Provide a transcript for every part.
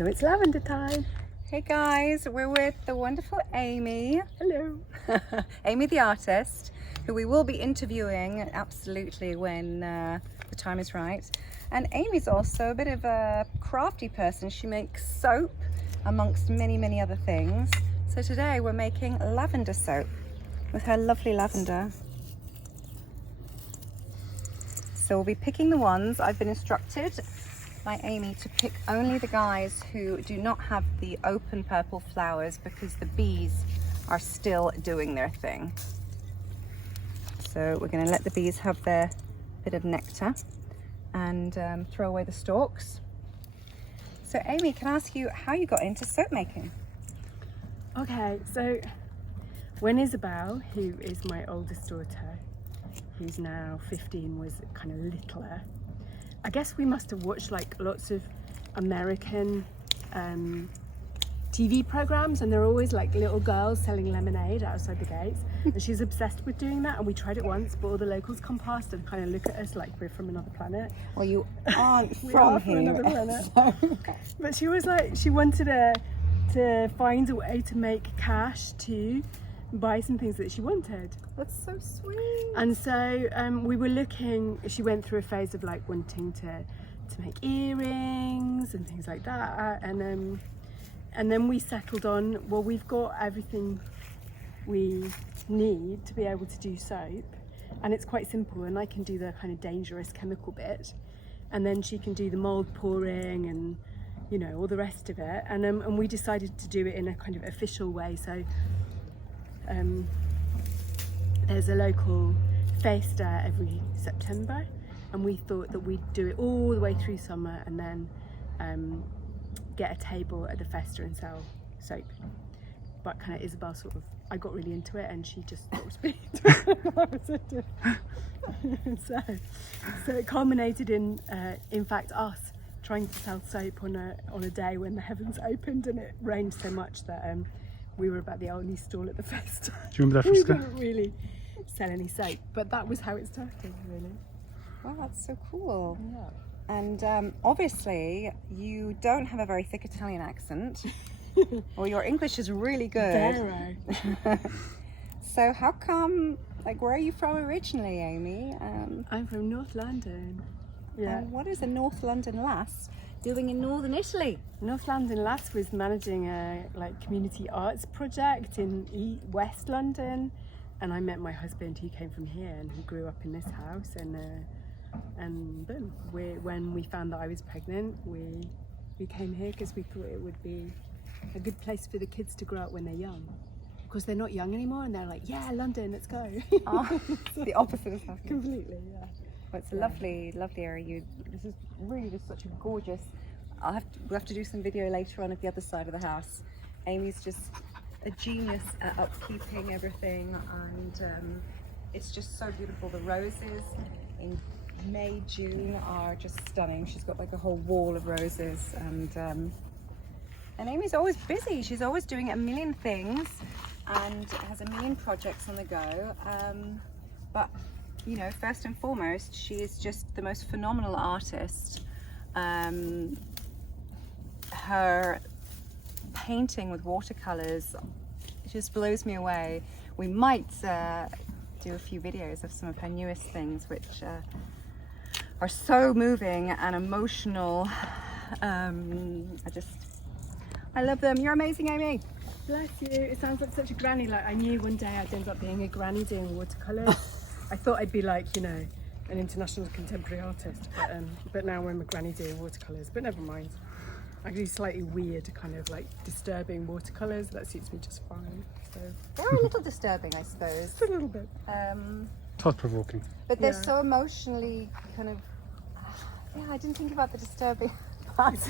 So it's lavender time. Hey guys, we're with the wonderful Amy. Hello. Amy the artist, who we will be interviewing absolutely when the time is right. And Amy's also a bit of a crafty person. She makes soap amongst many other things. So today we're making lavender soap with her lovely lavender. So we'll be picking the ones. I've been instructed by Amy to pick only the guys who do not have the open purple flowers because the bees are still doing their thing. So we're going to let the bees have their bit of nectar and throw away the stalks. So Amy, can I ask you how you got into soap making? Okay, so when Isabel, who is my oldest daughter, who's now 15, was kind of littler, I guess we must have watched like lots of American TV programs, and they're always like little girls selling lemonade outside the gates, and she's obsessed with doing that. And we tried it once, but all the locals come past and kind of look at us like we're from another planet. Well, you aren't We from are here. another planet. But she was like, she wanted to find a way to make cash to buy some things that she wanted. That's so sweet. And so we were looking, she went through a phase of like wanting to make earrings and things like that, and then we settled on, well, we've got everything we need to be able to do soap, and it's quite simple, and I can do the kind of dangerous chemical bit, and then she can do the mould pouring and, you know, all the rest of it, and we decided to do it in a kind of official way. So there's a local festa every September, and we thought that we'd do it all the way through summer and then get a table at the festa and sell soap. But kind of Isabel sort of, I got really into it and she just forced me to so it culminated in fact us trying to sell soap on a day when the heavens opened and it rained so much that we were about the only stall at the festa. Do you remember that We festa? didn't really sell any soap, but that was how it started, really. Wow, that's so cool. Yeah. And obviously you don't have a very thick Italian accent. Well, your English is really good. Vero. So how come, like, where are you from originally, Amy? I'm from North London. Yeah. And what is a North London lass doing in Northern Italy? North London Lass was managing a community arts project in West London, and I met my husband, who came from here, and he grew up in this house, and boom, when we found that I was pregnant, we came here because we thought it would be a good place for the kids to grow up when they're young, because they're not young anymore, and they're like, yeah, London, let's go. Oh, the opposite is happening. Completely, yeah. Well, it's a lovely area. This is really just such a gorgeous. We'll have to do some video later on of the other side of the house. Amy's just a genius at upkeeping everything, and it's just so beautiful. The roses in May, June are just stunning. She's got like a whole wall of roses, and Amy's always busy. She's always doing a million things and has a million projects on the go. But you know, first and foremost, she is just the most phenomenal artist. Her painting with watercolors just blows me away. We might do a few videos of some of her newest things, which are so moving and emotional. I love them. You're amazing, Amy. Bless you. It sounds like such a granny. Like, I knew one day I'd end up being a granny doing watercolours. I thought I'd be like, you know, an international contemporary artist, but now I'm a granny doing watercolours. But never mind. I do slightly weird, kind of like disturbing watercolours. That suits me just fine. So They're a little disturbing, I suppose. just a little bit. Thought-provoking. But they're Yeah. so emotionally kind of. Yeah, I didn't think about the disturbing parts.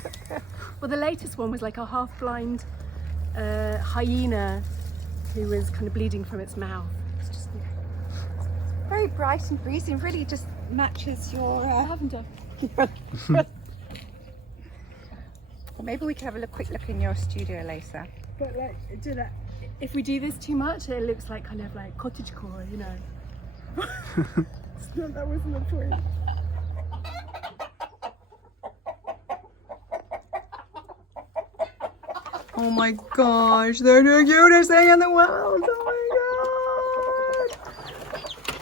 Well, the latest one was like a half-blind hyena who was kind of bleeding from its mouth. It's just Very bright and breezy, and really just matches your. lavender. Well, maybe we could have a quick look in your studio later. But like, if we do this too much, it looks like kind of like cottagecore, you know. That wasn't the point. Oh my gosh, they're the cutest thing in the world. Oh my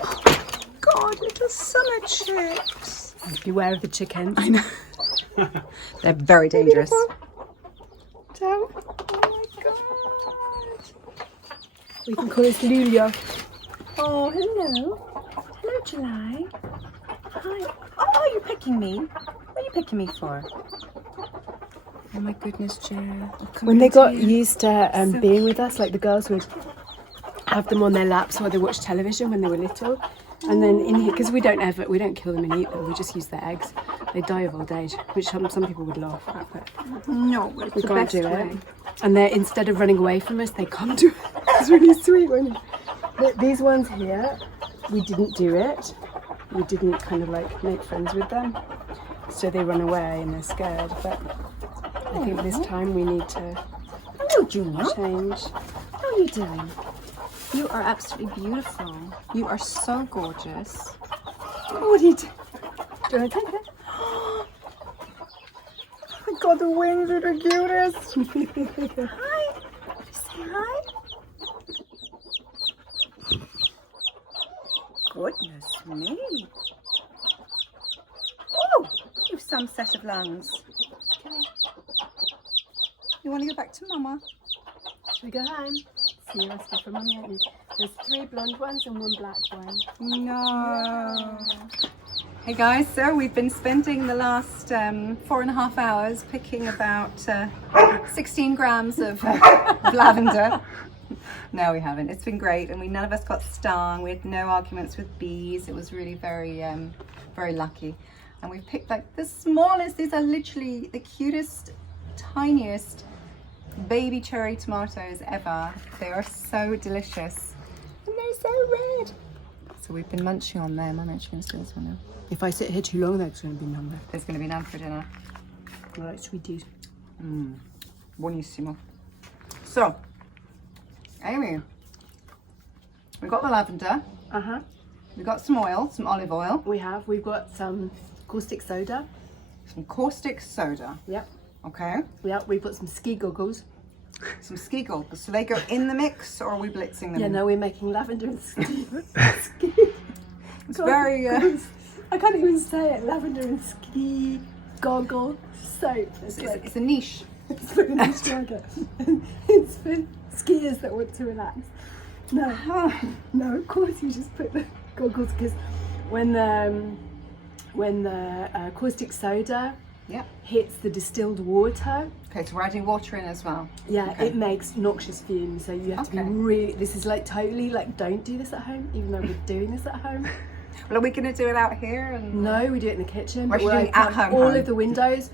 god. God, little summer chicks. Beware of the chickens. I know. They're very dangerous. Ciao. Oh my god. We can call this Lulia. Oh, hello. Hello, July. Hi. Oh, are you picking me? What are you picking me for? Oh my goodness, Jen. When they got used to being with us, like the girls would have them on their laps while they watched television when they were little. And then in here, because we don't kill them and eat them, we just use their eggs. They die of old age, which some people would laugh at, but No, it's we the can't best do way. it. And they're, instead of running away from us, they come to us. It's really sweet. These ones here, we didn't do it. We didn't kind of like make friends with them. So they run away and they're scared. But I think this time we need to Hello, Junior. change. How are you doing? You are absolutely beautiful. You are so gorgeous. What do you do? Do you want to take it? Oh my god, the wings are the cutest. Hi. Say hi. Goodness me. Oh, you've some set of lungs. You want to go back to Mama? Should we go home? See you rescue for Mummy, aren't you? There's 3 blonde ones and 1 black one. No. Hey guys, so we've been spending the last 4.5 hours picking about 16 grams of lavender. No, we haven't. It's been great, and none of us got stung. We had no arguments with bees. It was really very, very lucky. And we picked like the smallest. These are literally the cutest, tiniest baby cherry tomatoes ever. They are so delicious, and they're so red. So we've been munching on them. I'm actually going to do this one now. If I sit here too long, there's going to be none there. There's going to be none for dinner. Right, sweeties. Buonissimo. So, Amy, we've got the lavender. Uh-huh. We've got some oil, some olive oil. We've got some caustic soda. Some caustic soda. Yep. Okay. Yep, we've got some ski goggles. Some ski goggles. So they go in the mix, or are we blitzing them? Yeah, no, we're making lavender and ski. ski. It's very... I can't even say it. Lavender and ski goggle soap. It's a niche. It's for an Australia. It's for skiers that want to relax. No, no, of course you just put the goggles, because when the caustic soda hits the distilled water. Okay, so we're adding water in as well. Yeah, okay. It makes noxious fumes, so you have to be really, this is like totally like, don't do this at home, even though we're doing this at home. Well, are we going to do it out here? And... No, we do it in the kitchen. We're doing it at home. All of the windows,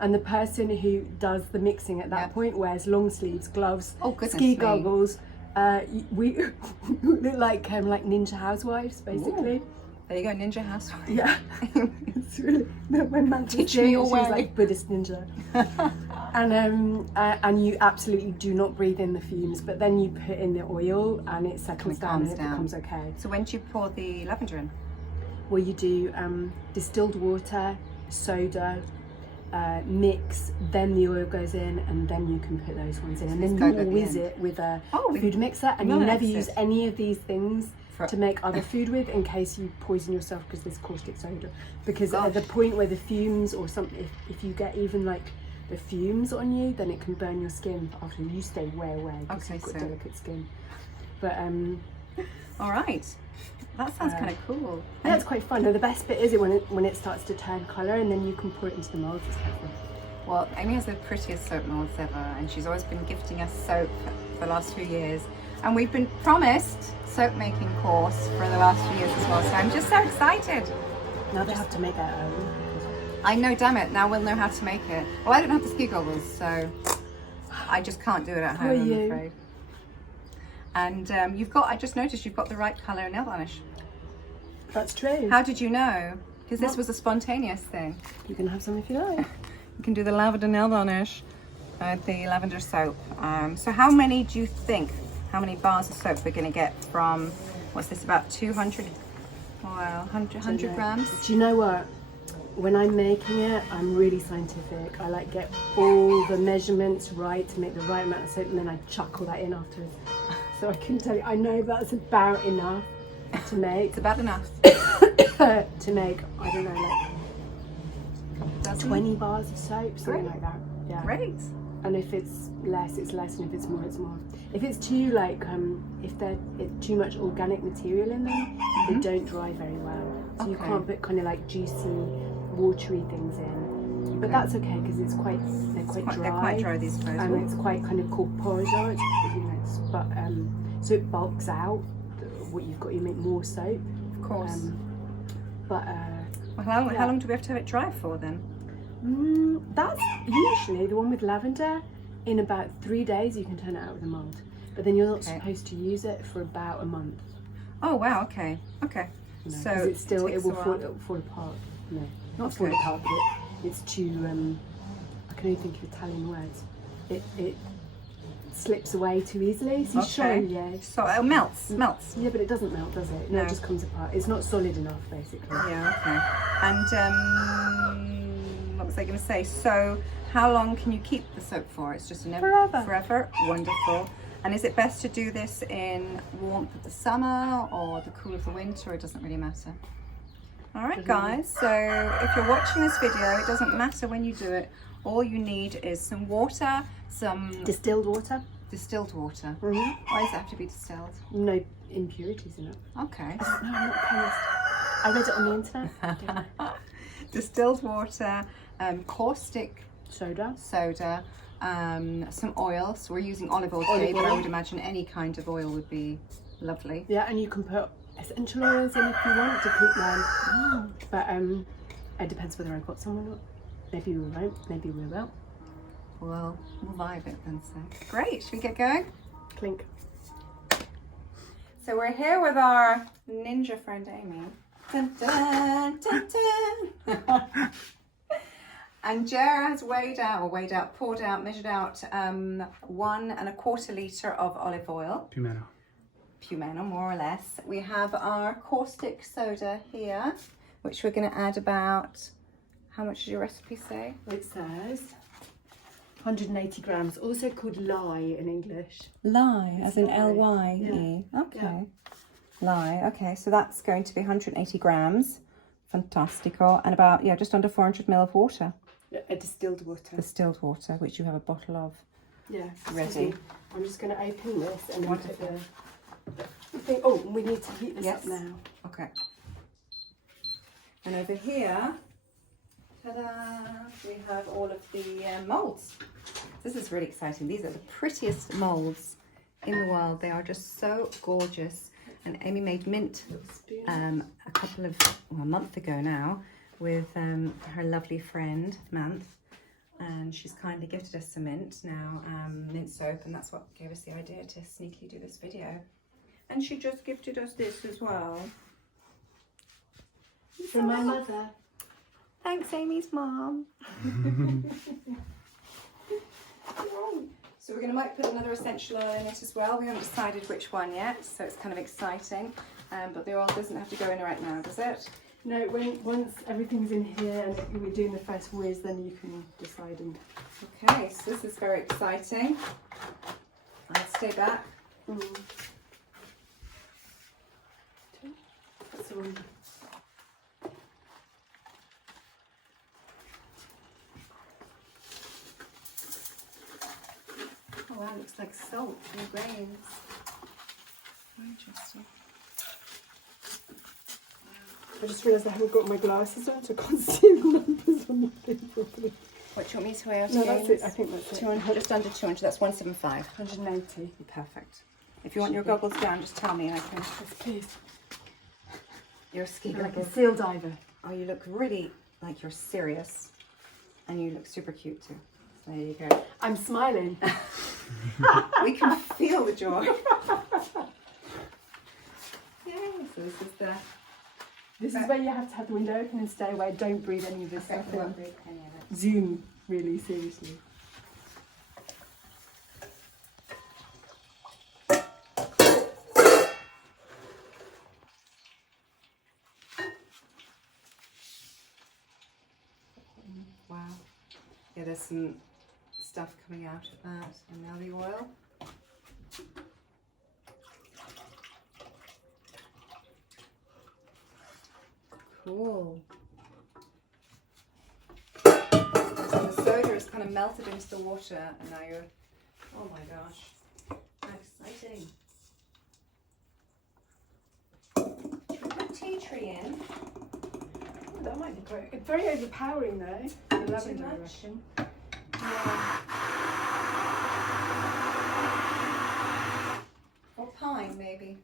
and the person who does the mixing at that point wears long sleeves, gloves, ski goggles. We look like ninja housewives, basically. Ooh. There you go, ninja housewife. Yeah, it's really. When man teach me your way. She's like Buddhist ninja. And you absolutely do not breathe in the fumes, but then you put in the oil and it settles down and it becomes okay. So when do you pour the lavender in? Well, you do distilled water, soda, mix, then the oil goes in, and then you can put those ones in, and then you whiz it with a food mixer, and you never use any of these things to make other food with, in case you poison yourself because there's caustic soda. Because at the point where the fumes or something, if you get even like the fumes on you, then it can burn your skin after. You stay way away because you've got delicate skin. But all right. That sounds kind of cool. Yeah, it's quite fun. No, the best bit is it when it starts to turn colour, and then you can pour it into the moulds. It's quite fun. Well, Amy has the prettiest soap moulds ever, and she's always been gifting us soap for the last few years. And we've been promised soap making course for the last few years as well. So I'm just so excited. Now they have to make their own. I know, damn it. Now we'll know how to make it. Well, I don't have the ski goggles, so I just can't do it at home, I'm afraid. And I just noticed you've got the right colour nail varnish. That's true. How did you know? Because this was a spontaneous thing. You can have some if you like. You can do the lavender nail varnish, the lavender soap. So how many do you think, how many bars of soap we're going to get from, what's this, about 200, well, 100 grams? Do you know what? when I'm making it, I'm really scientific. I like get all the measurements right to make the right amount of soap, and then I chuck all that in afterwards. So I can tell you, I know that's about enough to make. It's about enough. To make, I don't know, like 20 bars of soap, something like that. Yeah. Great. And if it's less, it's less, and if it's more, it's more. If it's too like, if there's too much organic material in them, they don't dry very well. So you can't put kind of like juicy, watery things in. But that's okay because they're quite dry. They're quite dry, these clothes. And it's quite kind of corporeal. But so it bulks out what you've got. You make more soap. Of course. Well, how long do we have to have it dry for then? That's usually the one with lavender. In about 3 days, you can turn it out with a mould. But then you're not supposed to use it for about a month. Oh wow! Okay. Okay. No, so it's still it will fall apart. No, not fall Okay. apart, but it's too. I can only think of Italian words. It slips away too easily. So Okay. So it melts. Yeah, but it doesn't melt, does it? No, it just comes apart. It's not solid enough, basically. Yeah. Okay. And what was I going to say? So how long can you keep the soap for? It's just Forever. Forever. Wonderful. And is it best to do this in warmth of the summer or the cool of the winter? It doesn't really matter. All right, guys. So if you're watching this video, it doesn't matter when you do it. All you need is some water, some Distilled water. distilled water. Mm-hmm. Why does it have to be distilled? No impurities in it. Okay. No, I'm not a chemist. I read it on the internet. Distilled water, caustic Soda. soda, some oil. So we're using olive oil today, but I would imagine any kind of oil would be lovely. Yeah, and you can put essential oils in if you want to keep them. But it depends whether I've got some or not. Maybe we won't. Maybe we will. Well, we'll vibe it then. So great. Should we get going? Clink. So we're here with our ninja friend Amy. Dun, dun, dun, dun. And Jera has poured out, measured out 1 1/4 litre of olive oil. Pimeno, more or less. We have our caustic soda here, which we're going to add about, how much does your recipe say? It says 180 grams, also called lye in English. Lye, as in lye. L-Y-E. Yeah. Okay. Yeah. Lye, okay, so that's going to be 180 grams. Fantastico. And about, just under 400 ml of water. A distilled water. Distilled water, which you have a bottle of. Yeah. Ready. I'm just going to open this and then put Wonderful. the thing. Oh, we need to heat this up now. Okay. And over here, ta-da, we have all of the moulds. This is really exciting. These are the prettiest moulds in the world. They are just so gorgeous. And Amy made mint a month ago now with her lovely friend Manth, and she's kindly gifted us some mint now, mint soap, and that's what gave us the idea to sneakily do this video. And she just gifted us this as well. From my mother. Thanks, Amy's mom. So we're going to might put another essential oil in it as well. We haven't decided which one yet, so it's kind of exciting. But the oil doesn't have to go in right now, does it? No, once everything's in here and we're doing the first whiz, then you can decide. And okay, so this is very exciting. I'll stay back. That's the one. Oh wow, it looks like salt and grains. Interesting. I just realised I haven't got my glasses on, so I can't see the numbers on the thing properly. What do you want me to weigh out No, again? that's it. I think that's it. 200, just under 200, that's 175. 180. Perfect. If you want your goggles down, just tell me and I can. Yes, please. Your ski Like goggles. a seal diver. Oh, you look really like you're serious. And you look super cute too. So there you go. I'm smiling. We can feel the joy. Yay, so this is the... This is where you have to have the window open and stay away. Don't breathe any of this stuff in. Zoom, really, seriously. Yeah, there's some stuff coming out of that, and now the oil. Cool. So the soda is kind of melted into the water, and now you're, oh my gosh, how exciting. Should we put tea tree in? Oh, that might be great. It's very overpowering though. The lavender, I reckon. Yeah. Or pine, maybe,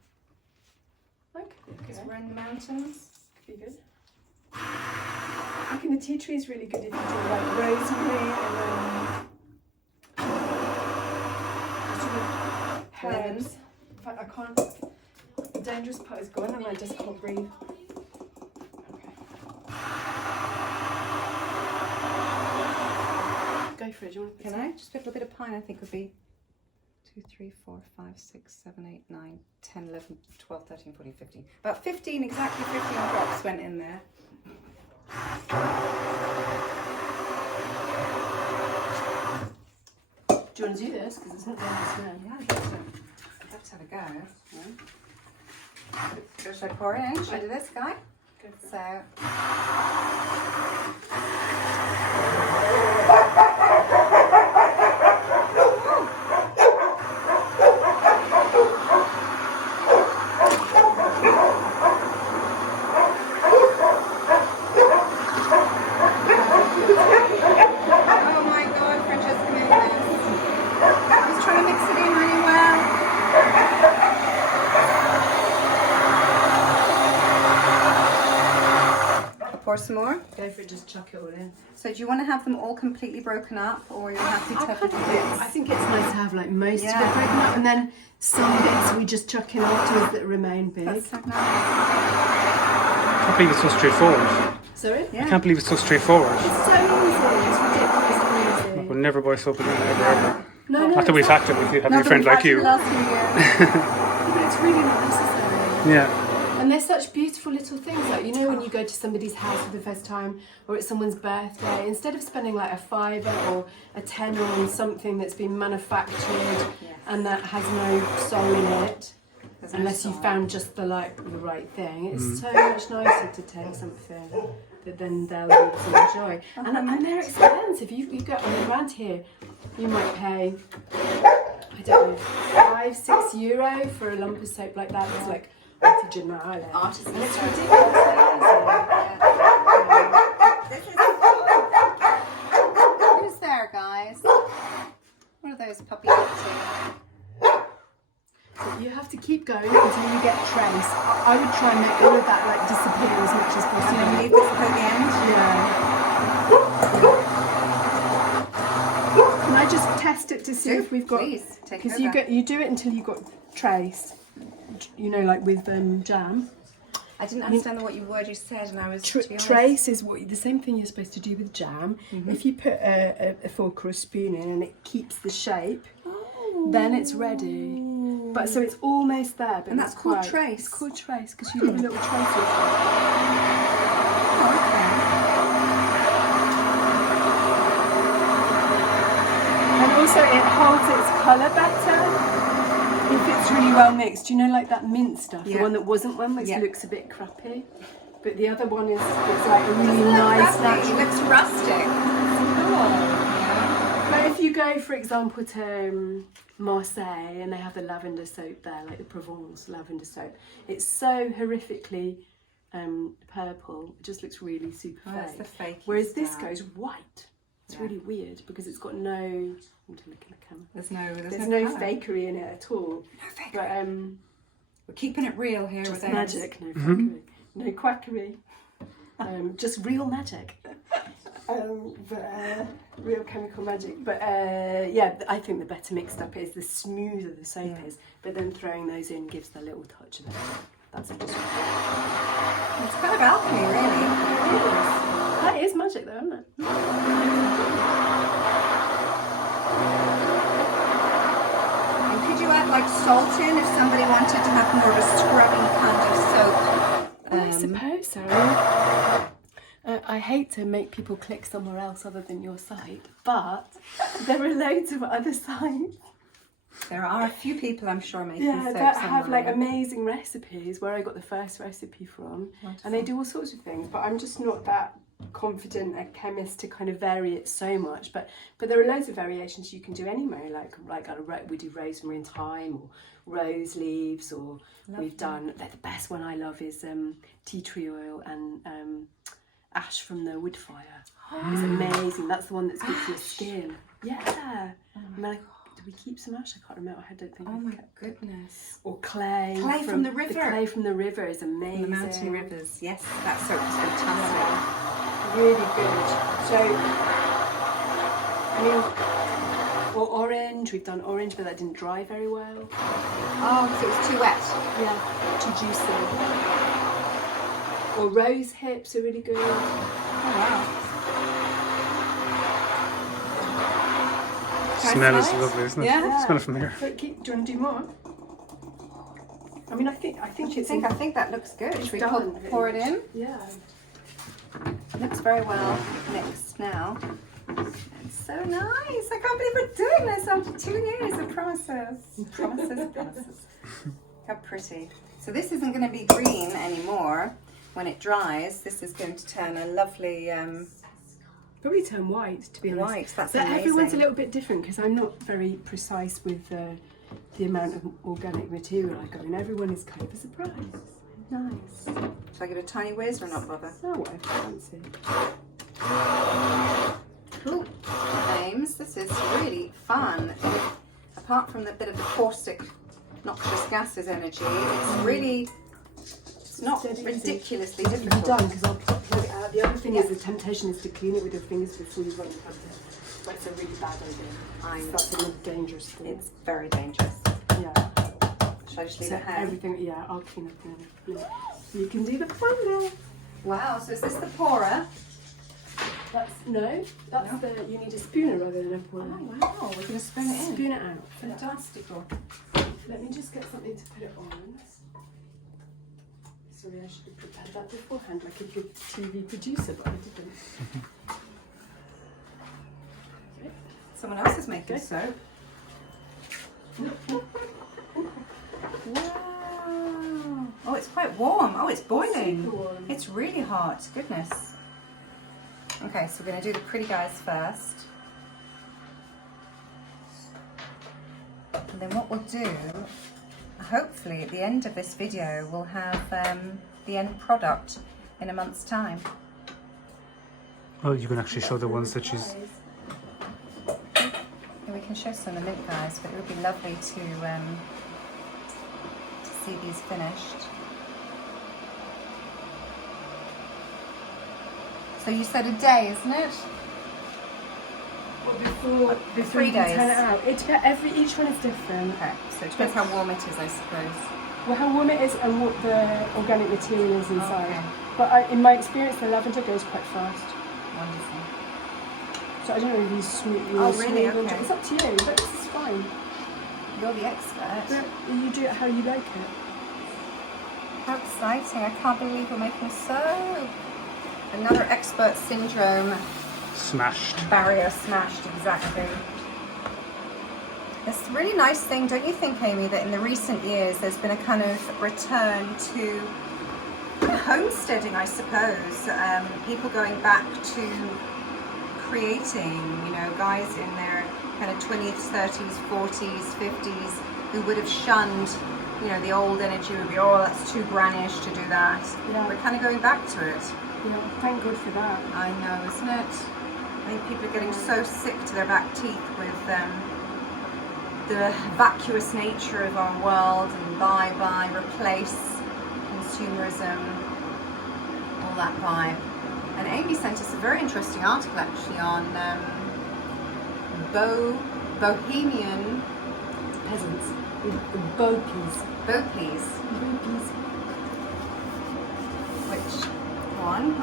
Okay. because we're in the mountains. Could be good. I think the tea tree is really good if you do like rosemary and sort of herbs. In fact, I can't. The dangerous part is gone, and I just can't breathe. Okay. Go for it. Do you want to put Can I just put a little bit of pine? I think would be 2, 3, 4, 5, 6, 7, 8, 9, 10, 11, 12, 13, 14, 15. About 15, exactly 15 drops went in there. Do you want to do this? Because it's not dangerous now. Yeah, I guess so. Let's have a go. Yeah. Should I pour it in? Should I do this, guy? Go for it. So. Pour some more. Go for it. Just chuck it all in. So do you want to have them all completely broken up, or are you happy to have little bits? I think it's nice to have like most of it Yeah. broken up, and then some bits we just chuck in afterwards that remain big. That's so nice. I can't believe it's so straightforward. Sorry? I can't believe it's so straightforward. It's so easy. It's ridiculously easy. We'll never buy soap again, ever. No, Not that we've had to, we have a friend like you. Last few years. But it's really not necessary. Yeah. And they're such beautiful little things, like, you know, when you go to somebody's house for the first time, or it's someone's birthday, instead of spending like a £5 or a £10 on something that's been manufactured and that has no soul in it, unless you found just the right thing, it's so much nicer to take something that then they'll be able to enjoy. And they're expensive. You go around here, you might pay, I don't know, €5-6 for a lump of soap like that. It's like artisanale. Artisan. And it's ridiculously easy. Who's there, guys? What are those puppies up to? So you have to keep going until you get trace. I would try and make all of that like disappear as much as And possible. then leave this till the end. Yeah. Can I just test it to see if we've got? Please, take Because over. you do it until you got trace. You know, like with jam. I didn't understand what word you said, and I was to be honest. Trace is the same thing you're supposed to do with jam. If you put a fork or a spoon in and it keeps the shape, then it's ready. But so it's almost there. But And that's not called quite. trace? It's called trace because you leave little traces. Oh, okay. And also it holds its colour better if it's really well mixed. You know, like that mint stuff, the one that wasn't one, which looks a bit crappy. But the other one is like a really nice, It natural. looks rustic. But if you go, for example, to Marseille and they have the lavender soap there, like the Provence lavender soap, it's so horrifically purple. It just looks really super fake. That's the fake. Whereas this goes white. It's really weird because it's got no. I'm just looking at the camera. There's no colour. fakery in it at all. No fakery. But We're keeping it real here. just with magic, no fakery, no quackery. Just real magic. Real chemical magic. But yeah, I think the better mixed up is the smoother the soap is. But then throwing those in gives the little touch of it. That's just. It's kind of alchemy, really. That is magic, though, isn't it? And could you add like salt in if somebody wanted to have more of a scrubbing kind of soap? I suppose so. I hate to make people click somewhere else other than your site, but there are loads of other sites. There are a few people, I'm sure, making Yeah, soaps that have like online. amazing recipes where I got the first recipe from. And they do all sorts of things, but I'm just not that confident a chemist to kind of vary it so much. But there are loads of variations you can do anyway, like we do rosemary and thyme, or rose leaves, or we've done, the best one I love is tea tree oil and ash from the wood fire. It's amazing. That's the one that's good for your skin. Yeah. Did we keep some ash? I can't remember. I don't think. Oh we my kept. goodness. Or clay. Clay from the river. The clay from the river is amazing. The mountain rivers. Yes, that soap is fantastic. Really good. So, I mean, or orange. We've done orange, but that didn't dry very well. Oh, so it was too wet. Yeah, too juicy. Or rose hips are really good. Oh wow. Smell is nice. lovely, isn't it? Yeah. Smell it from here. So do you want to do more? I mean, I think I it's. think that looks good. Should we done, pour it in? Yeah. Looks very well mixed now. It's so nice. I can't believe we're doing this after 2 years of promises. Promises. How pretty. So this isn't going to be green anymore. When it dries, this is going to turn a lovely Probably turn white, to be honest. white. That's But amazing. everyone's a little bit different because I'm not very precise with the amount of organic material I got in. Everyone is kind of a surprise. Nice. Should I give it a tiny whiz or not bother? Oh, whatever you fancy. Cool. Names. This is really fun. Apart from the bit of the caustic, noxious gases energy, it's really, it's not ridiculously You're difficult. done because I'll plug it out. The other thing is the temptation is to clean it with your fingers before you run the pump. But it's a really bad idea. That's a little dangerous thing. It's very dangerous. Yeah. Should I just leave So it hang? everything, yeah, I'll clean up in a minute. You can do the fun now. Wow, so is this the pourer? That's the, you need a spooner rather than a pourer. Oh wow, we're going to spoon it in. Spoon it out. Fantastical. Let me just get something to put it on. Sorry, I should have prepared that beforehand like a good TV producer, but I didn't. Okay. Someone else is making soap. Wow. Oh, it's quite warm. Oh, it's boiling. Super warm. It's really hot. Goodness. Okay, so we're going to do the pretty guys first. And then what we'll do, hopefully at the end of this video, we'll have the end product in a month's time. Well, you can actually show the ones that she's... Yeah, we can show some of the mint guys, but it would be lovely to see these finished. So you said a day, isn't it? Well, before 3 you can days. turn it out. Each one is different. Okay, so it depends how warm it is, I suppose. Well, how warm it is and what the organic material is inside. Okay. But in my experience, the lavender goes quite fast. Wonderful. So I don't know if you smooth. Oh, really? Okay. It's up to you, but this is fine. You're the expert. But you do it how you like it. How exciting. I can't believe we're making soap. Another expert syndrome. Smashed. Barrier smashed, exactly. It's a really nice thing, don't you think, Amy, that in the recent years there's been a kind of return to homesteading, I suppose. People going back to creating, you know, guys in their kind of 20s, 30s, 40s, 50s who would have shunned, you know, the old energy would be, oh, that's too grannish to do that. Yeah. We're kind of going back to it. Yeah, thank God for that. I know, isn't it? I think people are getting so sick to their back teeth with the vacuous nature of our world and buy, replace, consumerism, all that vibe. And Amy sent us a very interesting article actually on Bohemian Peasants. The bopies. Bopies. Bopies. Which one? I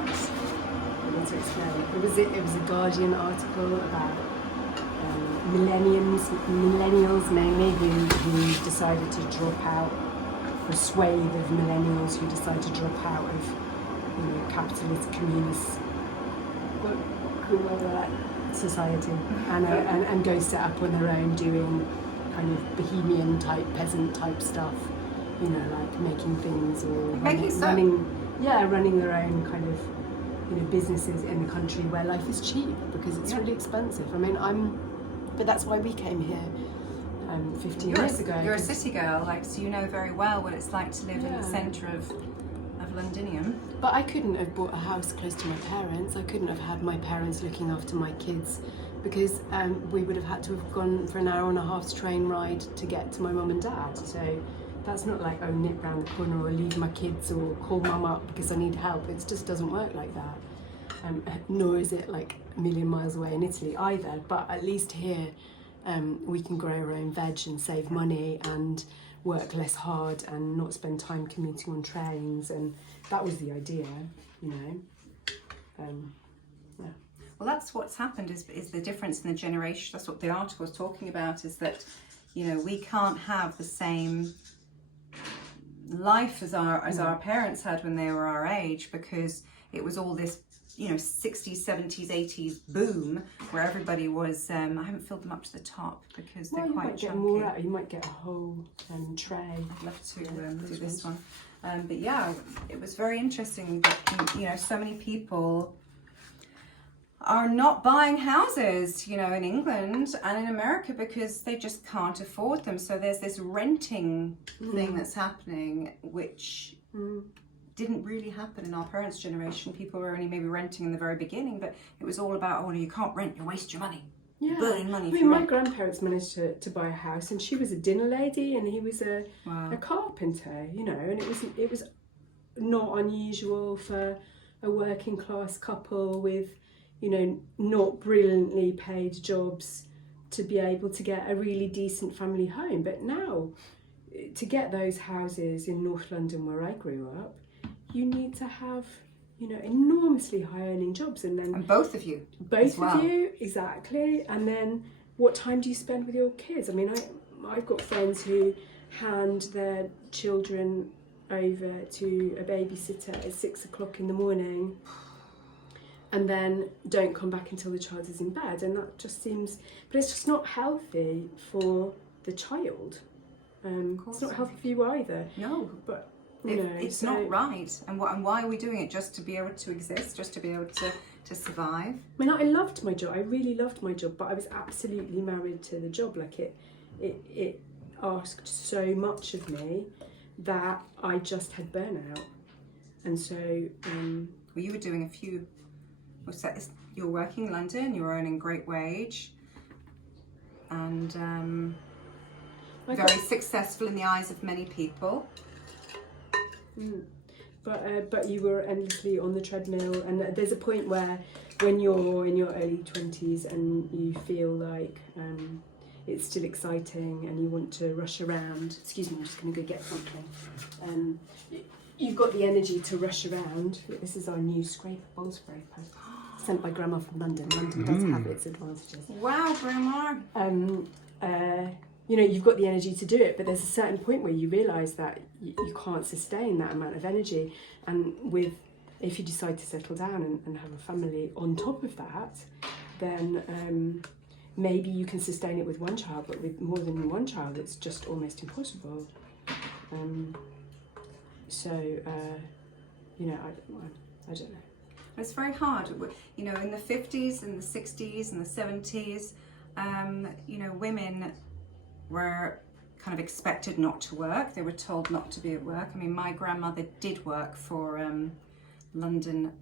want to explain. It was a Guardian article about millennials mainly, who decided to drop out, a swathe of millennials who decided to drop out of, you know, capitalist communist society and go set up on their own doing kind of bohemian type, peasant type stuff, you know, like making things or running their own kind of, you know, businesses in the country where life is cheap because it's really expensive. I mean, but that's why we came here 15 years ago. You're a city girl, like, so you know very well what it's like to live in the centre of Londinium. But I couldn't have bought a house close to my parents. I couldn't have had my parents looking after my kids because we would have had to have gone for an hour and a half's train ride to get to my mum and dad. So that's not like, oh, nip round the corner or leave my kids or call mum up because I need help. It just doesn't work like that. Nor is it like a million miles away in Italy either. But at least here we can grow our own veg and save money and work less hard and not spend time commuting on trains, and that was the idea, you know. Well, that's what's happened is the difference in the generation. That's what the article was talking about, is that, you know, we can't have the same life as our parents had when they were our age, because it was all this, you know, 60s, 70s, 80s boom where everybody was, I haven't filled them up to the top because they're quite chunky. More out. You might get a whole tray. I'd love to do this one. But yeah, it was very interesting that, you know, so many people are not buying houses, you know, in England and in America because they just can't afford them. So there's this renting thing that's happening, which didn't really happen in our parents' generation. People were only maybe renting in the very beginning, but it was all about, oh, no, you can't rent, you waste your money. Yeah. Burning money. I mean, my grandparents managed to buy a house, and she was a dinner lady and he was a carpenter, you know, and it was not unusual for a working class couple with, you know, not brilliantly paid jobs to be able to get a really decent family home. But now, to get those houses in North London where I grew up, you need to have, you know, enormously high earning jobs, and both of you, exactly. And then what time do you spend with your kids? I mean, I've got friends who hand their children over to a babysitter at 6 o'clock in the morning and then don't come back until the child is in bed, and that just seems, but it's just not healthy for the child. It's not healthy for you either. No, but it's not right. And why are we doing it? Just to be able to exist, just to be able to survive? I mean, I loved my job. I really loved my job, but I was absolutely married to the job. Like it asked so much of me that I just had burnout, and so. Well, you were doing a few. You were working in London. You were earning great wage, and very successful in the eyes of many people. But you were endlessly on the treadmill, and there's a point where when you're in your early 20s and you feel like it's still exciting and you want to rush around. Excuse me, I'm just going to go get something. You've got the energy to rush around. This is our new bowl scraper, sent by Grandma from London. London does have its advantages. Wow, Grandma! You know, you've got the energy to do it, but there's a certain point where you realise that you can't sustain that amount of energy. And if you decide to settle down and have a family on top of that, then maybe you can sustain it with one child, but with more than one child, it's just almost impossible. You know, I don't know. It's very hard. You know, in the 50s and the 60s and the 70s, you know, women were kind of expected not to work. They were told not to be at work. I mean, my grandmother did work for London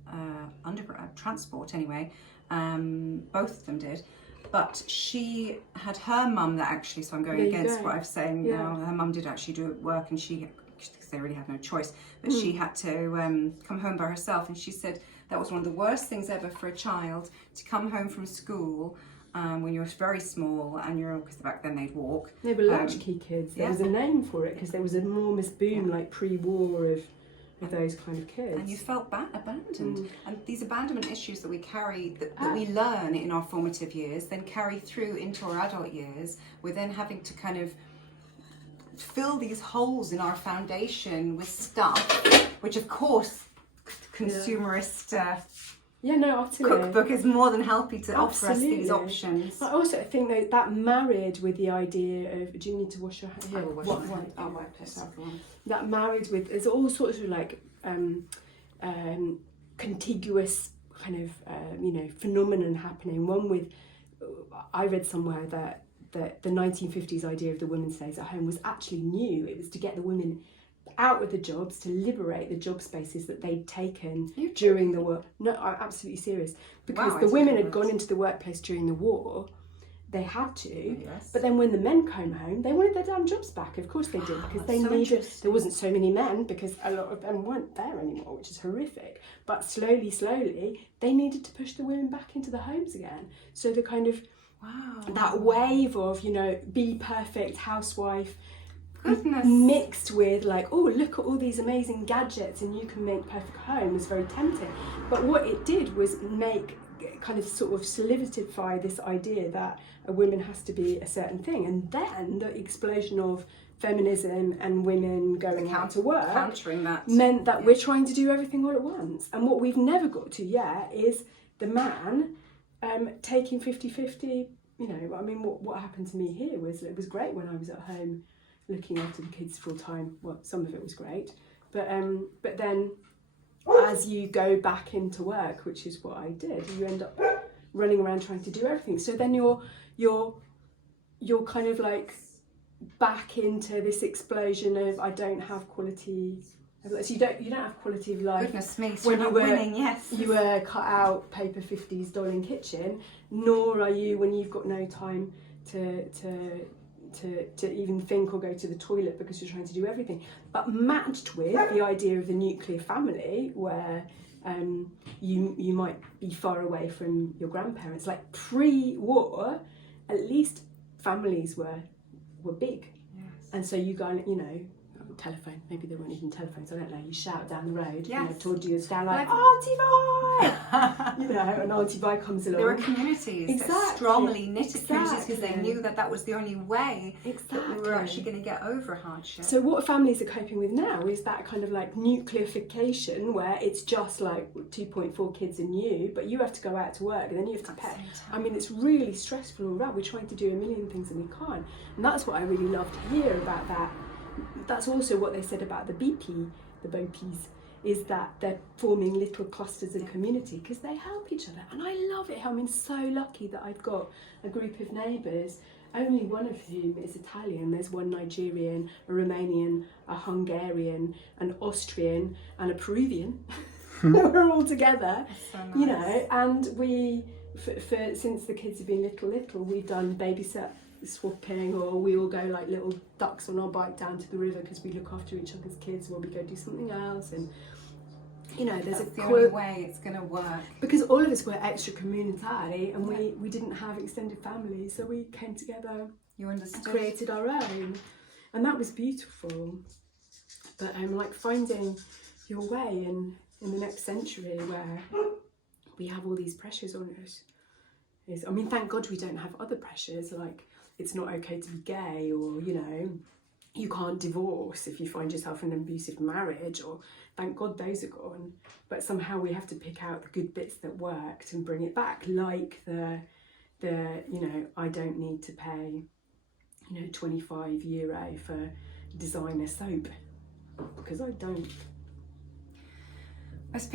Underground Transport anyway. Both of them did. But she had her mum that actually, so I'm going against what I'm saying now, her mum did actually do work, and because they really had no choice, but she had to come home by herself, and she said that was one of the worst things ever for a child, to come home from school when you're very small, and because back then they'd walk. They were latchkey kids. There was a name for it because there was an enormous boom like pre-war of those kind of kids. And you felt abandoned. And these abandonment issues that we carry, that we learn in our formative years, then carry through into our adult years. We're then having to kind of fill these holes in our foundation with stuff, which of course consumerist Yeah, no, utterly. cookbook is more than happy to offer us these Absolutely. options. I also think that married with the idea of, do you need to wash your hands? I will wash my hands. I'll wipe this off. That married with, there's all sorts of like contiguous kind of phenomenon happening. One with, I read somewhere that the 1950s idea of the woman stays at home was actually new. It was to get the women out with the jobs, to liberate the job spaces that they'd taken during the war. No, I'm absolutely serious. Because the women had gone into the workplace during the war, they had to. Yes. But then when the men came home, they wanted their damn jobs back. Of course they did, because they needed. There wasn't so many men because a lot of them weren't there anymore, which is horrific. But slowly, they needed to push the women back into the homes again. So the kind of that wave of be perfect housewife. Goodness. Mixed with like, oh, look at all these amazing gadgets and you can make perfect home was very tempting. But what it did was kind of sort of solidify this idea that a woman has to be a certain thing. And then the explosion of feminism and women going out to work countering that meant that we're trying to do everything all at once. And what we've never got to yet is the man taking 50-50. I mean, what happened to me here was, it was great when I was at home looking after the kids full time. Well, some of it was great, but then as you go back into work, which is what I did, you end up running around trying to do everything. So then you're kind of like back into this explosion of, I don't have quality. So you don't have quality of life. Goodness me, so when you're you were winning, yes. You were cut out paper 50s doll in kitchen, nor are you when you've got no time to even think or go to the toilet because you're trying to do everything. But matched with the idea of the nuclear family, where you might be far away from your grandparents. Like pre-war, at least families were big. Yes. And so you go, telephone, maybe there weren't even telephones, I don't know, you shout down the road, towards you, stand like, Auntie Vi! And Auntie Vi comes along. There were communities that strongly knitted communities because they knew that was the only way that we were actually going to get over hardship. So what families are coping with now is that kind of like nuclearification, where it's just like 2.4 kids and you, but you have to go out to work and then you have to pay. I mean, it's really stressful all around. We're trying to do a million things and we can't. And that's what I really love to hear about that. That's also what they said about the BP, the BOPs, is that they're forming little clusters of community because they help each other. And I love it. I mean, so lucky that I've got a group of neighbours, only one of whom is Italian. There's one Nigerian, a Romanian, a Hungarian, an Austrian and a Peruvian. We're all together, so nice. And we, for since the kids have been little, we've done babysit swapping, or we all go like little ducks on our bike down to the river because we look after each other's kids while we go do something else. And there's the only way it's going to work, because all of us were extra community and we didn't have extended families, so we came together, you understood, and created our own, and that was beautiful. But like finding your way in the next century where we have all these pressures on us is, I mean, thank God we don't have other pressures like it's not okay to be gay, or you can't divorce if you find yourself in an abusive marriage, or thank God those are gone. But somehow we have to pick out the good bits that worked and bring it back, like the I don't need to pay €25 for designer soap, because I don't. It's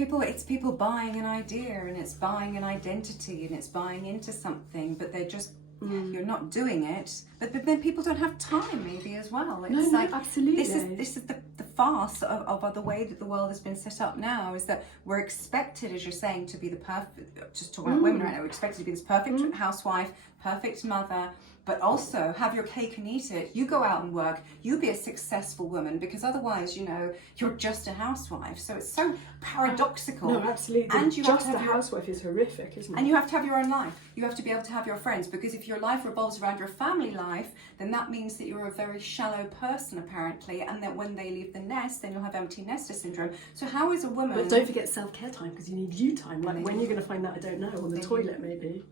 people buying an idea, and it's buying an identity, and it's buying into something, but they're just you're not doing it. But then people don't have time, maybe, as well. It's absolutely. This is the farce of the way that the world has been set up now, is that we're expected, as you're saying, to be the perfect. Just talking about women right now, we're expected to be this perfect housewife, perfect mother. But also have your cake and eat it. You go out and work, you be a successful woman, because otherwise, you're just a housewife. So it's so paradoxical. No, absolutely. And you just a housewife is horrific, isn't it? And you have to have your own life. You have to be able to have your friends, because if your life revolves around your family life, then that means that you're a very shallow person, apparently, and that when they leave the nest, then you'll have empty nester syndrome. So how is a woman... But don't forget self-care time, because you need you time. Like when you're going to find that, I don't know, on the toilet maybe.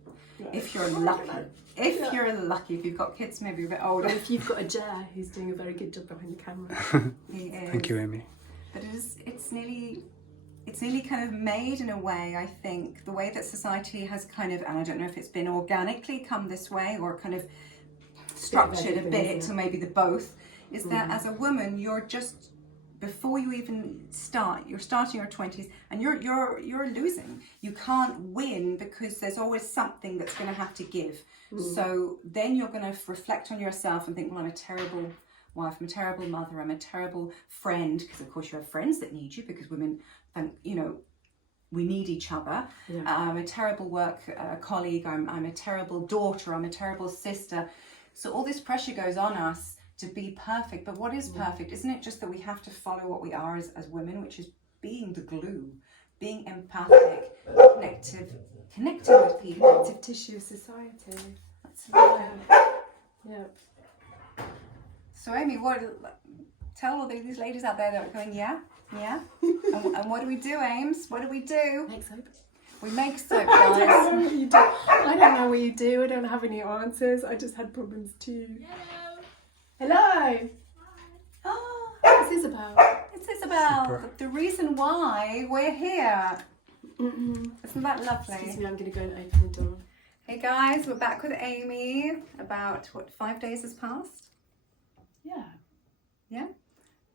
If you're lucky. If you've got kids maybe a bit older. Or if you've got a Jer who's doing a very good job behind the camera. He is. Thank you, Amy. But it's nearly it's nearly kind of made in a way, I think, the way that society has kind of, and I don't know if it's been organically come this way or kind of structured a bit, or maybe the both, is that as a woman, you're just, before you even start, you're starting your 20s and you're losing. You can't win because there's always something that's going to have to give. So then you're going to reflect on yourself and think, well, I'm a terrible wife, I'm a terrible mother, I'm a terrible friend, because of course you have friends that need you, because women, you know, we need each other. I'm a terrible work colleague, I'm a terrible daughter, I'm a terrible sister. So all this pressure goes on us to be perfect. But what is perfect? Isn't it just that we have to follow what we are as women, which is being the glue, being empathic, connecting with people. Connective tissue of society. That's right. Yeah. So Amy, tell all these ladies out there that are going, yeah. And what do we do, Ames? What do we do? Make soap. We make soap, I don't guys. know what you do. I don't know what you do. I don't have any answers. I just had problems too. Hello. Oh, What's this about? it's Isabel. The reason why we're here. Isn't that lovely? Excuse me, I'm going to go and open the door. Hey guys, we're back with Amy. About, 5 days has passed? Yeah.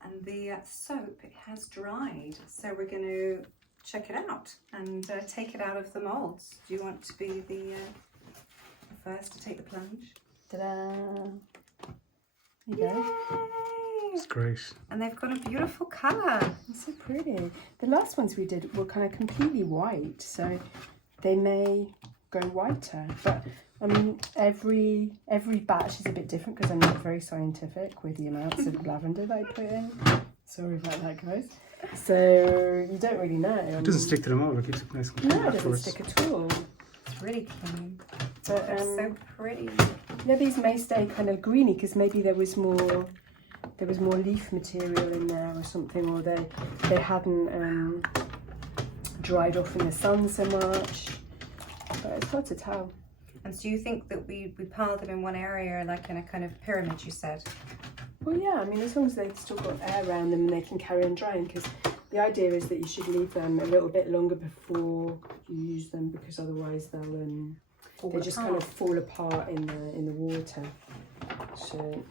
And the soap, it has dried. So we're going to check it out and take it out of the moulds. Do you want to be the first to take the plunge? Ta-da. There you go. Yay! It's great. And they've got a beautiful colour. It's so pretty. The last ones we did were kind of completely white, so they may go whiter. But I mean, every batch is a bit different because I'm not very scientific with the amounts of lavender that I put in. Sorry about that, guys. So you don't really know. It doesn't stick to the mold, it keeps it nice and clean No, it doesn't afterwards. stick at all. It's really clean. But They're so pretty. yeah, these may stay kind of greeny because maybe there was more leaf material in there or something, or they hadn't dried off in the sun so much. But it's hard to tell. And so you think that we pile them in one area, like in a kind of pyramid, you said? Well, yeah, I mean, as long as they've still got air around them and they can carry on drying, because the idea is that you should leave them a little bit longer before you use them, because otherwise they just kind of fall apart in the water. So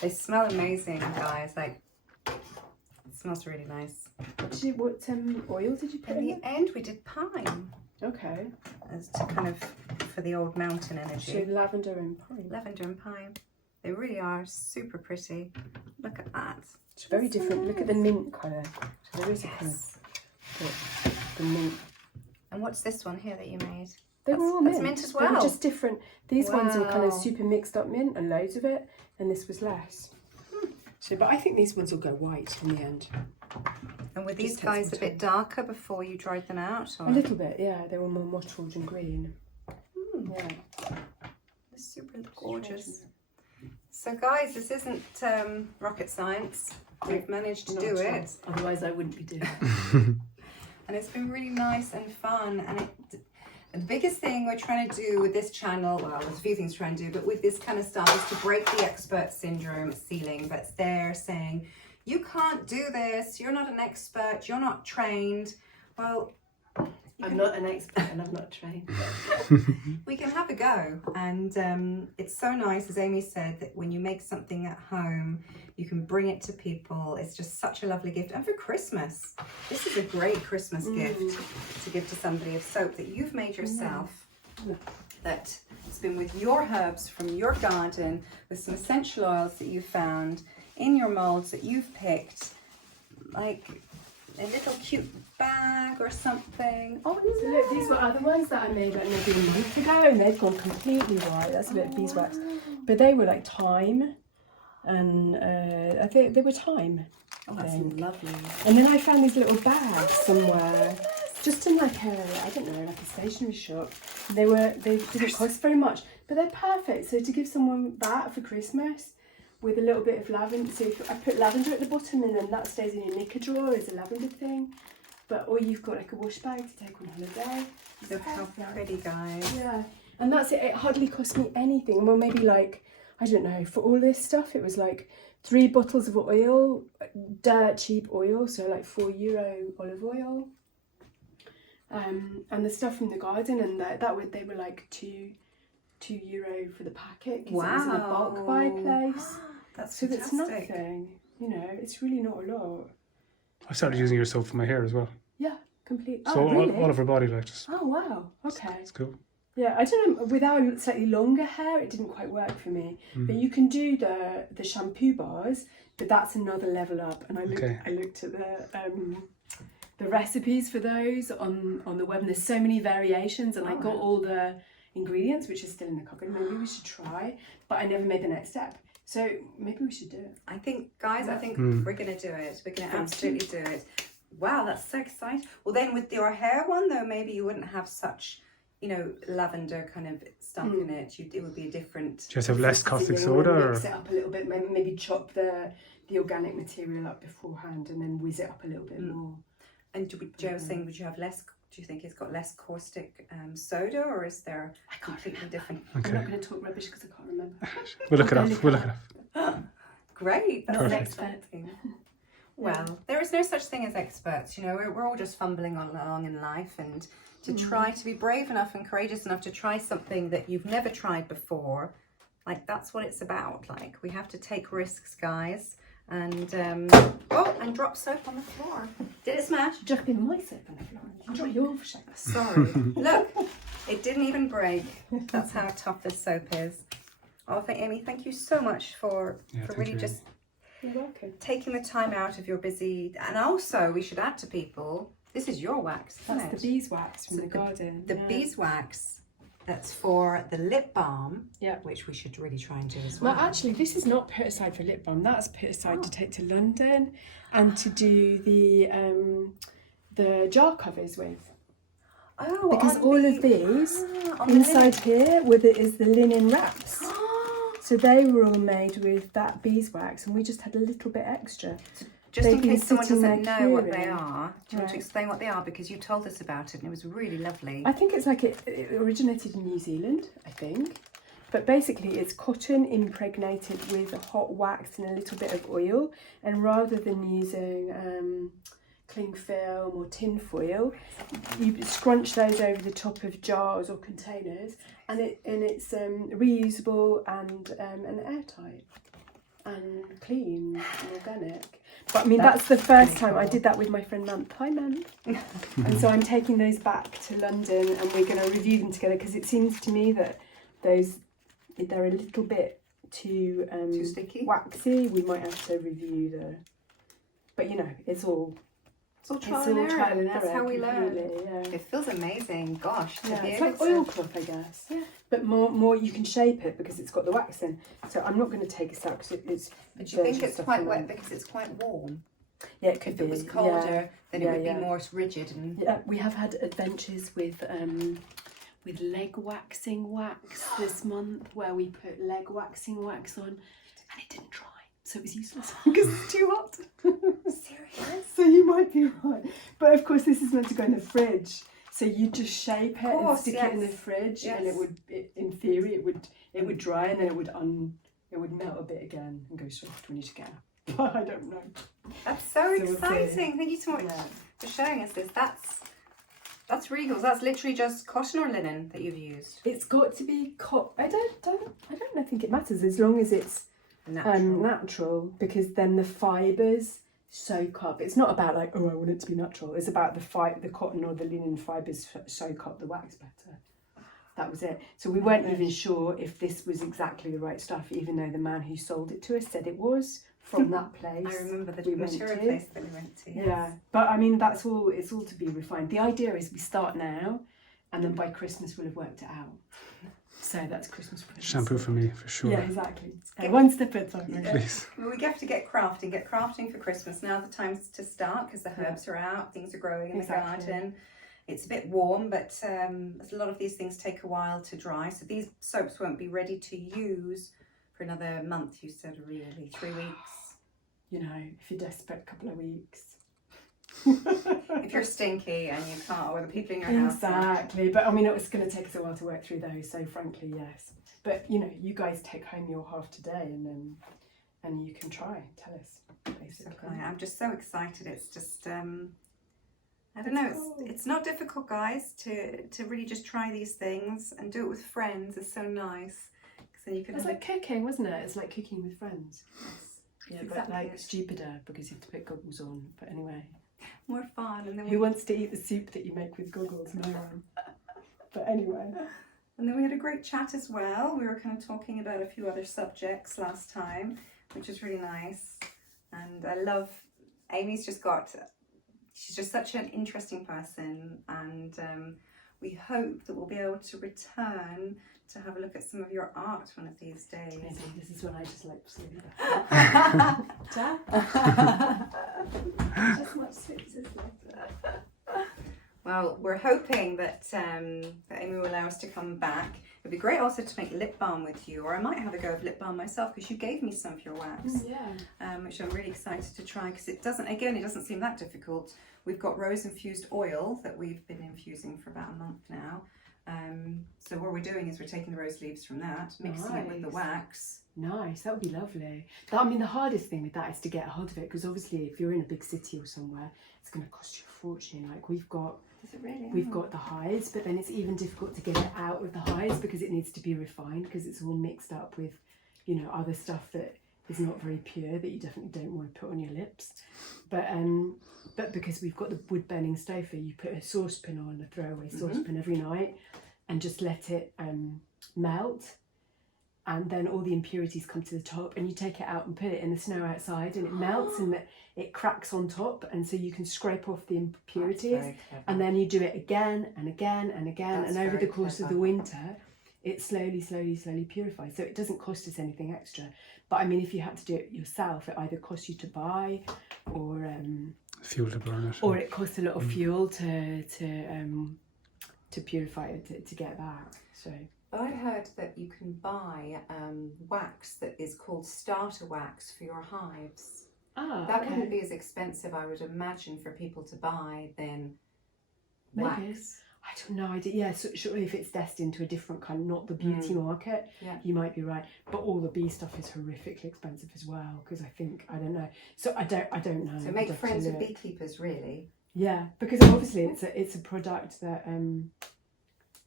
they smell amazing, guys. Like, it smells really nice. what oil did you put In in the end, we did pine. Okay. As to kind of for the old mountain energy. So lavender and pine. Lavender and pine. They really are super pretty. Look at that. It's very different. Look at the mint colour. So there is a kind of the mint. And what's this one here that you made? They were all that's mint. mint as They were well. just different. These ones were kind of Wow. super mixed up mint and loads of it, and this was less. So, but I think these ones will go white in the end. And were these Just take guys some a bit darker before you dried them out? Or? A little bit, yeah. They were more mottled and green. Yeah. They're super gorgeous. So guys, this isn't rocket science. We've managed to do it. Otherwise, I wouldn't be doing it. And it's been really nice and fun. And the biggest thing we're trying to do with this channel, well, there's a few things we're trying to do, but with this kind of stuff is to break the expert syndrome ceiling that's there saying, you can't do this, you're not an expert, you're not trained. Well, I'm not an expert and I'm not trained. we can have a go. And it's so nice, as Amy said, that when you make something at home, you can bring it to people. It's just such a lovely gift. And for Christmas, this is a great Christmas gift to give to somebody, of soap that you've made yourself, that has been with your herbs from your garden, with some essential oils that you found in your molds that you've picked, like a little cute bag or something. Oh, So look, these were other ones that I made like maybe a week ago, and they've gone completely white. That's a bit of beeswax, but they were like thyme, and I think they were thyme. Oh, that's lovely. And then I found these little bags somewhere, just in like I don't know, like a stationery shop. They didn't cost very much, but they're perfect. So to give someone that for Christmas, with a little bit of lavender. So I put lavender at the bottom, and then that stays in your knicker drawer as a lavender thing. Or you've got like a wash bag to take on holiday. Look how pretty, guys. Yeah, and that's it. It hardly cost me anything. Well, maybe like I don't know, for all this stuff, it was like 3 bottles of oil, dirt cheap oil, so like €4 olive oil. And the stuff from the garden, and they were like €2 for the packet, because it was in a bulk buy place. That's so fantastic. that's nothing, you know, it's really not a lot. I started using your soap for my hair as well. Yeah, complete. So Oh, really? all of her body, like, just. Oh, wow. Okay. It's cool. Yeah, I don't know, with our slightly longer hair, it didn't quite work for me. But you can do the shampoo bars, but that's another level up. And I looked at the recipes for those on the web, and there's so many variations, and I got all the ingredients, which are still in the cupboard. Maybe we should try, but I never made the next step. So maybe we should do it. I think, guys, we're going to do it. We're going to absolutely do it. Wow, that's so exciting. Well, then with your hair one, though, maybe you wouldn't have such, you know, lavender kind of stuff in it. It would be a different... Just have less caustic soda, or mix it up a little bit. Maybe chop the organic material up beforehand, and then whiz it up a little bit more. And Joe was saying, would you have less? Do you think it's got less caustic soda, or is there completely different? I'm not going to talk rubbish because I can't remember. We'll look it up. We'll look it up. Great, that's Perfect. exciting. Well, there is no such thing as experts. You know, we're all just fumbling along in life, and to try to be brave enough and courageous enough to try something that you've never tried before, like, that's what it's about. Like, we have to take risks, guys. And and drop soap on the floor. Did it smash? Dropping my soap on the floor. You drop your soap. Sorry. Look, it didn't even break. That's how tough this soap is. Oh, Amy, thank you so much for really just You're welcome. taking the time out of your busy. And also, we should add to people, this is your wax, isn't That's it? the beeswax from the garden. The beeswax. That's for the lip balm, Yeah. which we should really try and do as well. Well, actually, this is not put aside for lip balm. That's put aside to take to London and to do the jar covers with. Oh, Because all of these on the inside here is the linen wraps. So they were all made with that beeswax, and we just had a little bit extra. Just in They've been case someone sitting doesn't there know what they curing. are, do you want to explain what they are? Because you told us about it and it was really lovely. I think it's like it originated in New Zealand, I think. But basically it's cotton impregnated with hot wax and a little bit of oil. And rather than using cling film or tin foil, you scrunch those over the top of jars or containers, and it's reusable and airtight and clean and organic. But I mean, that's the first time I did that with my friend Mant. Hi, Mant. And so I'm taking those back to London, and we're going to review them together, because it seems to me that they're a little bit too sticky, waxy. We might have to review but you know, it's all trial and error. That's how we learn. Yeah. It feels amazing. Gosh, to be It's able like to... oilcloth, I guess. Yeah. But more you can shape it because it's got the wax in. So I'm not going to take this out because it's. But do you think it's quite wet because it's quite warm? Yeah, it could If be. it was colder, then it would be more rigid. And yeah, we have had adventures with leg waxing wax this month, where we put leg waxing wax on, and it didn't dry, so it was useless because it's too hot. Serious? So you might be right, but of course this is meant to go in the fridge. So you just shape it and stick it in the fridge, and in theory, it would dry, and then it would melt a bit again and go soft when you took it out. But I don't know. That's so exciting! Thank you so much for showing us this. That's really cool. So that's literally just cotton or linen that you've used. It's got to be I don't think it matters as long as it's natural, because then the fibres soak up. It's not about like, oh, I want it to be natural. It's about the cotton or the linen fibres soak up the wax better. That was it. So we weren't even sure if this was exactly the right stuff, even though the man who sold it to us said it was from that place. I remember the material place that we went to. Yes. Yeah, but I mean, it's all to be refined. The idea is we start now, and then by Christmas we'll have worked it out. So that's Christmas presents. Shampoo for me, for sure. Yeah, exactly. One step at a time. Please. Well, we have to get crafting for Christmas. Now the time's to start, because the herbs are out, things are growing in the garden. It's a bit warm, but a lot of these things take a while to dry. So these soaps won't be ready to use for another month, you said, really, 3 weeks. You know, if you're desperate, a couple of weeks. If you're stinky and you can't, or the people in your house. Exactly. But I mean, it's going to take us a while to work through those. So frankly, yes. But you know, you guys take home your half today, and you can try. Tell us, basically. Okay, I'm just so excited. It's just I don't know. It's not difficult, guys, to really just try these things and do it with friends. It's so nice. So you can. It's like cooking, wasn't it? It's like cooking with friends. Yeah, but exactly like stupider because you have to put goggles on. But anyway, more fun. And then who wants to eat the soup that you make with goggles? No one. But anyway. And then we had a great chat as well. We were kind of talking about a few other subjects last time, which was really nice. And I love Amy's she's just such an interesting person, and we hope that we'll be able to return to have a look at some of your art one of these days. Maybe this is when I just like sleep. Just much sleep. Well, we're hoping that Amy will allow us to come back. It'd be great also to make lip balm with you, or I might have a go of lip balm myself because you gave me some of your wax, which I'm really excited to try because it doesn't seem that difficult. We've got rose infused oil that we've been infusing for about a month now. So what we're doing is we're taking the rose leaves from that, mixing it with the wax. Nice, that would be lovely. I mean, the hardest thing with that is to get a hold of it, because obviously if you're in a big city or somewhere, it's going to cost you a fortune. Like we've got the hides, but then it's even difficult to get it out of the hides because it needs to be refined, because it's all mixed up with, you know, other stuff that is not very pure that you definitely don't want to put on your lips. But because we've got the wood burning stove, you put a saucepan on, a throwaway saucepan every night, and just let it melt, and then all the impurities come to the top, and you take it out and put it in the snow outside, and it melts and it cracks on top, and so you can scrape off the impurities, and then you do it again and again and again. And over the course of the winter it slowly purifies, so it doesn't cost us anything extra. But I mean, if you had to do it yourself, it either costs you to buy or fuel to burn it, or it costs a lot of fuel to purify it, to get that. So I heard that you can buy wax that is called starter wax for your hives. That wouldn't be as expensive, I would imagine, for people to buy than wax. I don't know. Yeah, so surely if it's destined to a different kind, not the beauty market, you might be right. But all the bee stuff is horrifically expensive as well, because I don't know. So I don't know. So make friends with beekeepers, really. Yeah, because obviously it's a product that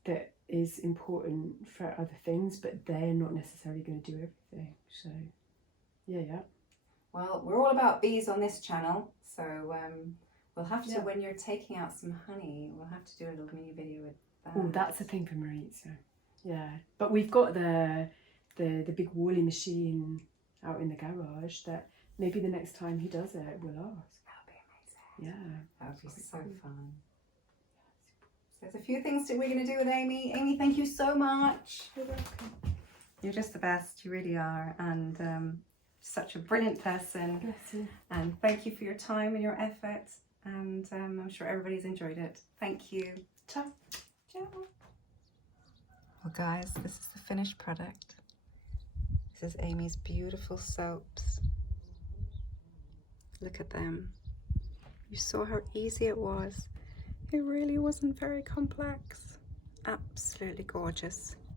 that is important for other things, but they're not necessarily going to do everything. So yeah. Well, we're all about bees on this channel, so we'll have to, when you're taking out some honey, we'll have to do a little mini video with that. Oh, that's a thing for Maurizio. Yeah, but we've got the big Wally machine out in the garage that maybe the next time he does it, we'll ask. That would be amazing. Yeah. That would be so fun. So there's a few things that we're going to do with Amy. Amy, thank you so much. You're welcome. You're just the best, you really are, and such a brilliant person. Bless you. And thank you for your time and your effort, and I'm sure everybody's enjoyed it. Thank you. Ciao. Ciao. Well guys, this is the finished product. This is Amy's beautiful soaps. Look at them. You saw how easy it was. It really wasn't very complex. Absolutely gorgeous.